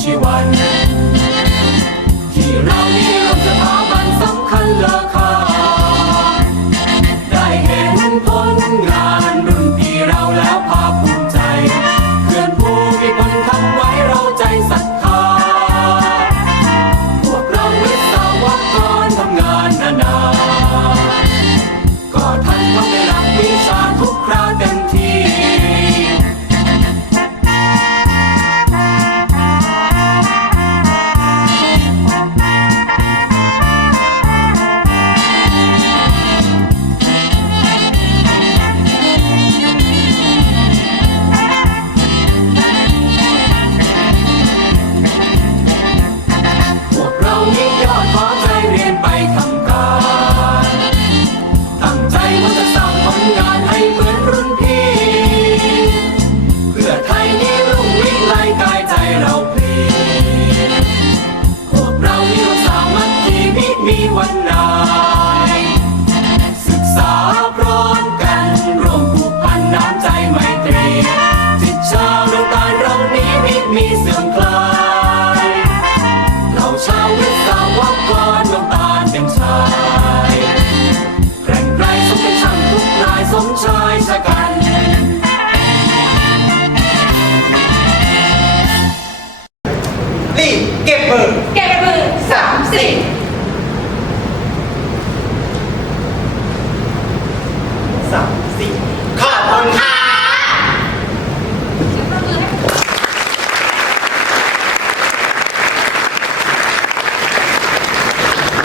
ชีวัน ที่เรามี รีบเก็บเบอร์ เก็บเบอร์สามสิบ